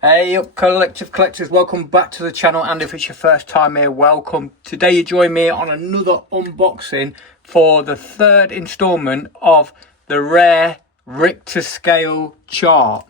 Hey up collective collectors, welcome back to the channel, and if it's your first time here, welcome. Today you join me on another unboxing for the third installment of the rare Richter scale chart.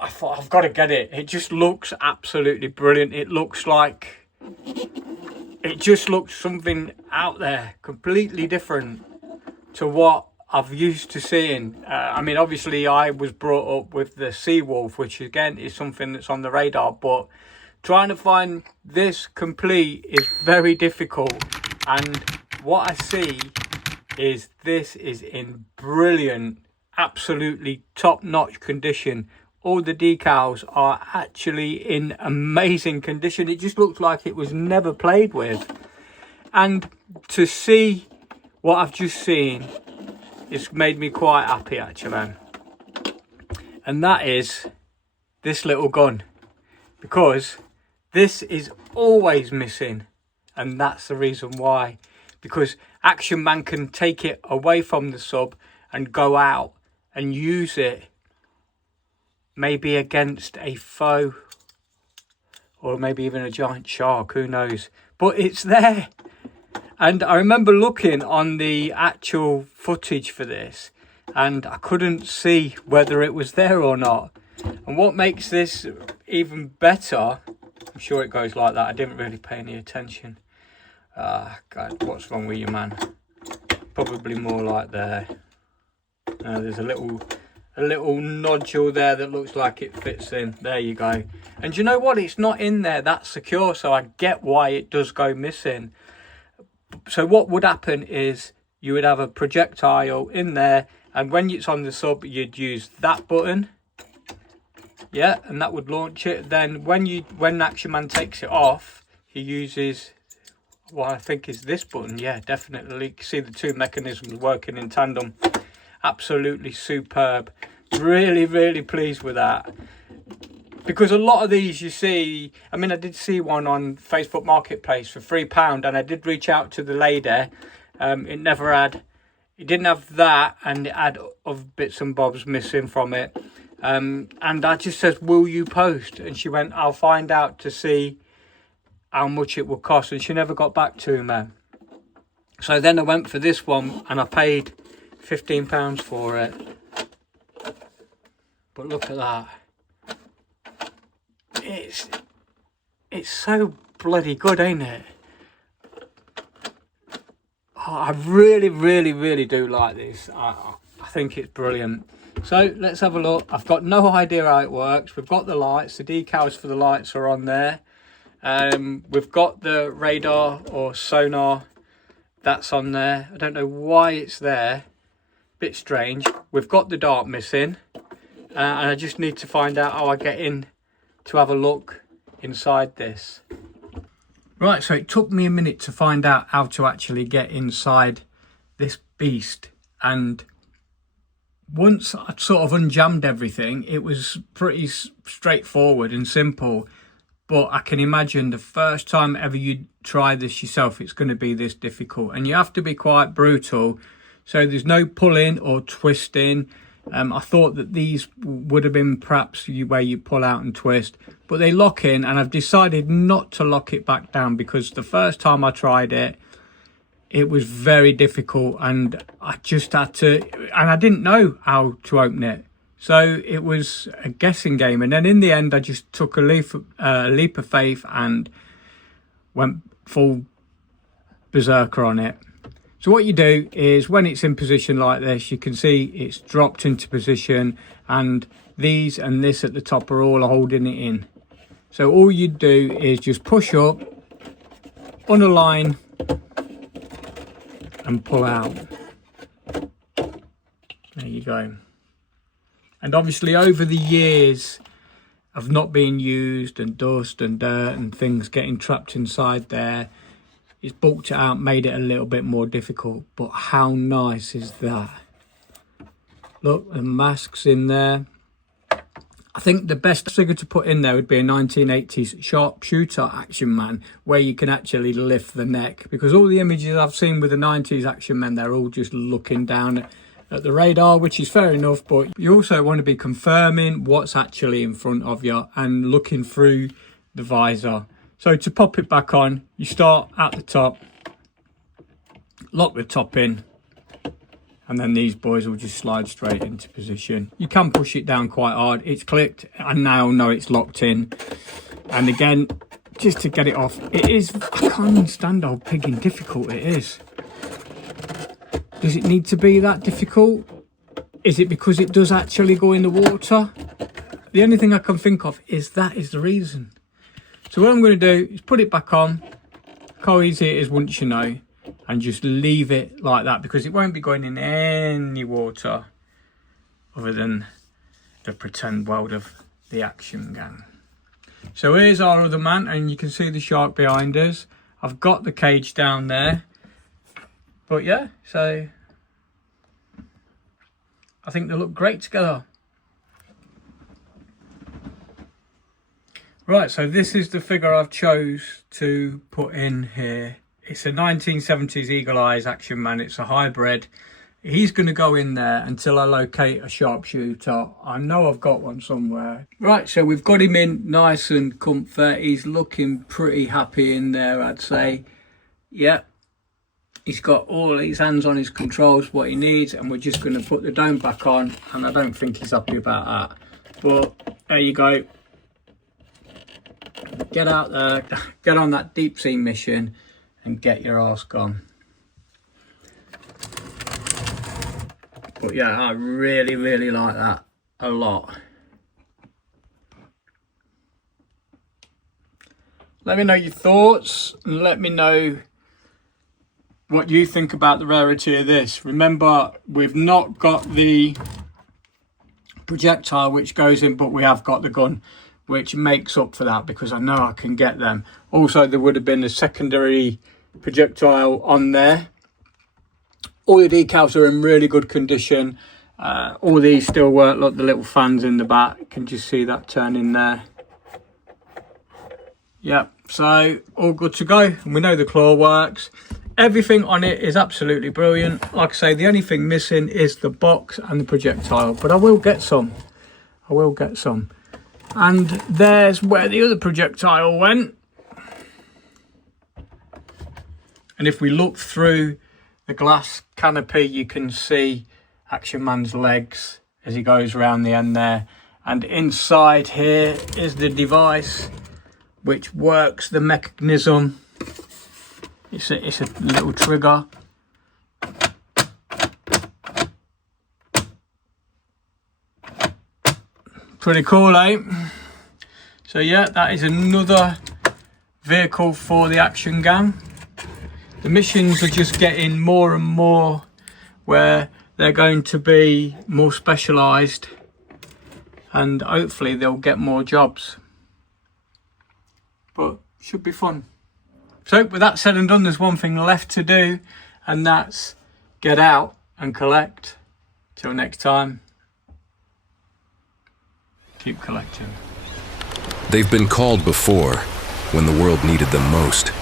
I thought I've got to get it. It just looks absolutely brilliant. It just looks something out there, completely different to what I've used to seeing. I mean, obviously I was brought up with the Seawolf, which again is something that's on the radar, but trying to find this complete is very difficult. And what I see is this is in brilliant, absolutely top-notch condition. All the decals are actually in amazing condition. It just looks like it was never played with. And to see what I've just seen, it's made me quite happy actually. And that is this little gun, because this is always missing, and that's the reason why. Because Action Man can take it away from the sub and go out and use it maybe against a foe, or maybe even a giant shark, who knows, but it's there. And I remember looking on the actual footage for this and I couldn't see whether it was there or not. And what makes this even better, I'm sure it goes like that, I didn't really pay any attention. God, what's wrong with you, man? Probably more like there. There's a little nodule there that looks like it fits in. There you go. And you know what, it's not in there that secure, so I get why it does go missing. So what would happen is you would have a projectile in there, and when it's on the sub you'd use that button, yeah, and that would launch it. Then when Action Man takes it off, he uses what I think is this button. Yeah, definitely. You can see the two mechanisms working in tandem. Absolutely superb. Really pleased with that, because a lot of these you see, I mean, I did see one on Facebook Marketplace for £3, and I did reach out to the lady. It didn't have that, and it had other bits and bobs missing from it. And I just says, will you post? And she went, I'll find out to see how much it will cost, and she never got back to me. So then I went for this one and I paid £15 for it. But look at that. It's so bloody good, ain't it? Oh, I really do like this. I think it's brilliant. So let's have a look. I've got no idea how it works. We've got the lights, the decals for the lights are on there. We've got the radar or sonar, that's on there. I don't know why it's there. Bit strange. We've got the dart missing, and I just need to find out how I get in to have a look inside this. Right, so it took me a minute to find out how to actually get inside this beast, and once I'd sort of unjammed everything, it was pretty straightforward and simple. But I can imagine the first time ever you try this yourself, it's going to be this difficult, and you have to be quite brutal. So there's no pulling or twisting. I thought that these would have been perhaps where you pull out and twist, but they lock in, and I've decided not to lock it back down because the first time I tried it, it was very difficult, and I just had to, and I didn't know how to open it. So it was a guessing game, and then in the end I just took a leap of faith and went full berserker on it. So what you do is when it's in position like this, you can see it's dropped into position, and these and this at the top are all holding it in. So all you do is just push up, unalign and pull out. There you go. And obviously over the years of not being used, and dust and dirt and things getting trapped inside there, it's bulked it out, made it a little bit more difficult. But how nice is that? Look, the mask's in there. I think the best figure to put in there would be a 1980s sharpshooter Action Man, where you can actually lift the neck, because all the images I've seen with the 90s Action Men, they're all just looking down at the radar, which is fair enough, but you also want to be confirming what's actually in front of you and looking through the visor. So to pop it back on, you start at the top, lock the top in, and then these boys will just slide straight into position. You can push it down quite hard. It's clicked. I now know it's locked in. And again, just to get it off, it is, I can't understand how pigging difficult it is. Does it need to be that difficult? Is it because it does actually go in the water? The only thing I can think of is that is the reason. So what I'm going to do is put it back on. How easy it is once you know. And just leave it like that, because it won't be going in any water other than the pretend world of the Action Gang. So here's our other man, and you can see the shark behind us. I've got the cage down there. But yeah, so I think they look great together. Right, so this is the figure I've chose to put in here. It's a 1970s Eagle Eyes Action Man. It's a hybrid. He's going to go in there until I locate a sharpshooter. I know I've got one somewhere. Right, so we've got him in nice and comfy. He's looking pretty happy in there, I'd say. Yeah, he's got all his hands on his controls, what he needs, and we're just going to put the dome back on, and I don't think he's happy about that. But there you go. Get out there, get on that deep sea mission and get your arse gone. But yeah, I really, really like that a lot. Let me know your thoughts, and let me know what you think about the rarity of this. Remember, we've not got the projectile which goes in, but we have got the gun, which makes up for that, because I know I can get them. Also, there would have been a secondary projectile on there. All the decals are in really good condition. All these still work. Look, the little fans in the back, you can just see that turning there. Yep, so all good to go, and we know the claw works. Everything on it is absolutely brilliant. Like I say, the only thing missing is the box and the projectile, but I will get some. I will get some. And there's where the other projectile went. And if we look through the glass canopy, you can see Action Man's legs as he goes around the end there. And inside here is the device which works the mechanism. It's a little trigger. Pretty cool, eh? So yeah, that is another vehicle for the Action Gang. The missions are just getting more and more where they're going to be more specialised, and hopefully they'll get more jobs. But should be fun. So with that said and done, there's one thing left to do, and that's get out and collect. Till next time, keep collecting. They've been called before, when the world needed them most.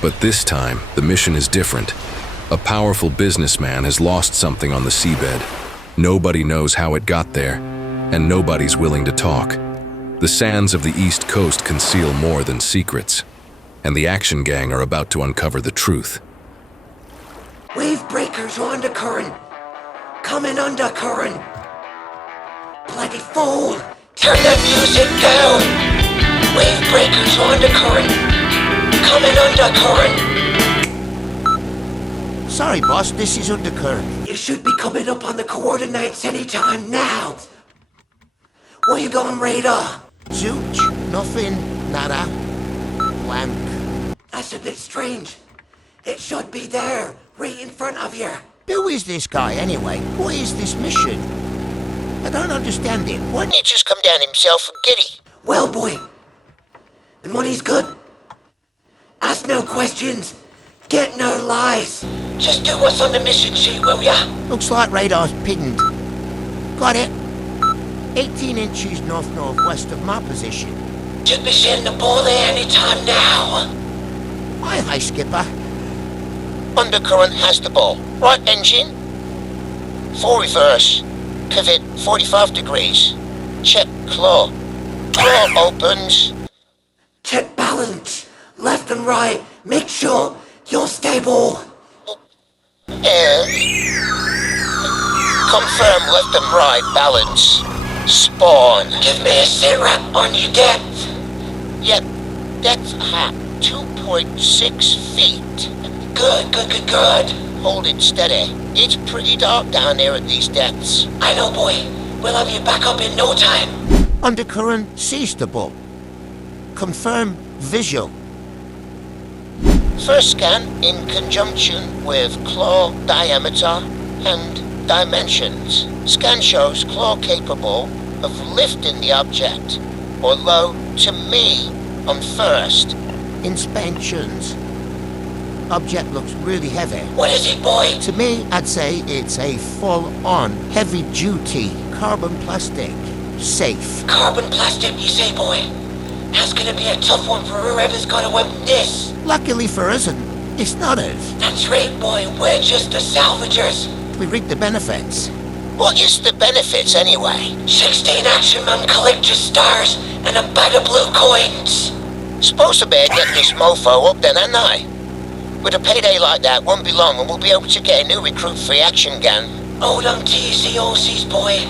But this time, the mission is different. A powerful businessman has lost something on the seabed. Nobody knows how it got there, and nobody's willing to talk. The sands of the East Coast conceal more than secrets, and the Action Gang are about to uncover the truth. Wave breakers are undercurrent. Coming undercurrent. Bloody fool! Turn that music down! Wave breakers are undercurrent. Coming undercurrent. Sorry, boss, this is undercurrent. You should be coming up on the coordinates anytime now. Where you going, radar? Zooch, nothing, nada, blank. That's a bit strange. It should be there, right in front of you. Who is this guy, anyway? What is this mission? I don't understand it. Why didn't he just come down himself and get it? Well, boy, the money's good. Ask no questions. Get no lies. Just do what's on the mission sheet, will ya? Looks like radar's pinged. Got it. 18 inches north-northwest of my position. Should be sending the ball there anytime now. Aye, skipper. Undercurrent has the ball. Right engine. Full reverse. Pivot 45 degrees. Check claw. Claw opens. Check balance. Left and right. Make sure you're stable. Confirm left and right balance. Spawn. Give me a sit rep on your depth. Yep, depth hat 2.6 feet. Good. Hold it steady. It's pretty dark down there at these depths. I know, boy. We'll have you back up in no time. Undercurrent seizable. Confirm visual. First scan in conjunction with claw diameter and dimensions. Scan shows claw capable of lifting the object, although to me, on first inspections, object looks really heavy. What is it, boy? To me, I'd say it's a full-on, heavy-duty carbon plastic. Safe. Carbon plastic, you say, boy? That's gonna be a tough one for whoever's gonna win this. Luckily for us, it's not us. That's right, boy. We're just the salvagers. We reap the benefits. What is the benefits, anyway? 16 Action Man collector stars and a bag of blue coins. Supposed to be getting this mofo up then, ain't I? With a payday like that, won't be long and we'll be able to get a new recruit for the Action Gang. Hold on to your COCs, boy.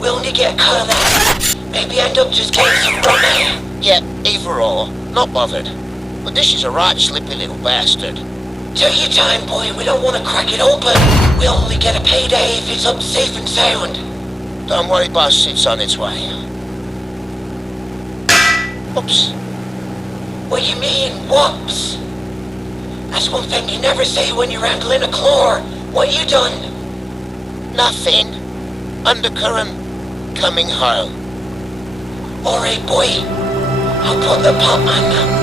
We'll only get a cut of that. Maybe end up just getting some money. Yeah, either or. Not bothered. But this is a right slippy little bastard. Take your time, boy. We don't want to crack it open. We'll only get a payday if it's up safe and sound. Don't worry, boss. It's on its way. Oops. What you mean, whoops? That's one thing you never say when you're handling a claw. What you done? Nothing. Undercurrent. Coming home. Alright, boy. I'll put the pump on them.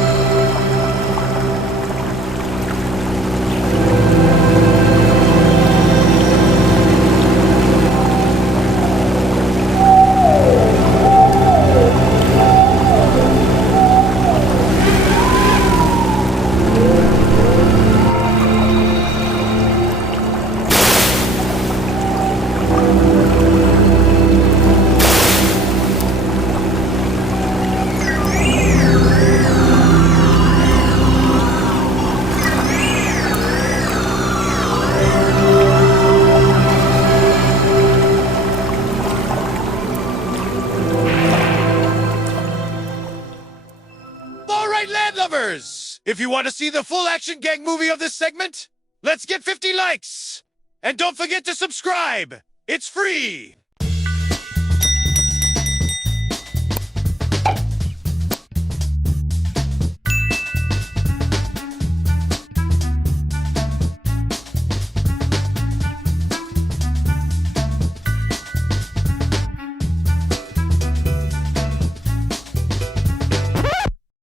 If you want to see the full Action Gang movie of this segment, let's get 50 likes! And don't forget to subscribe! It's free!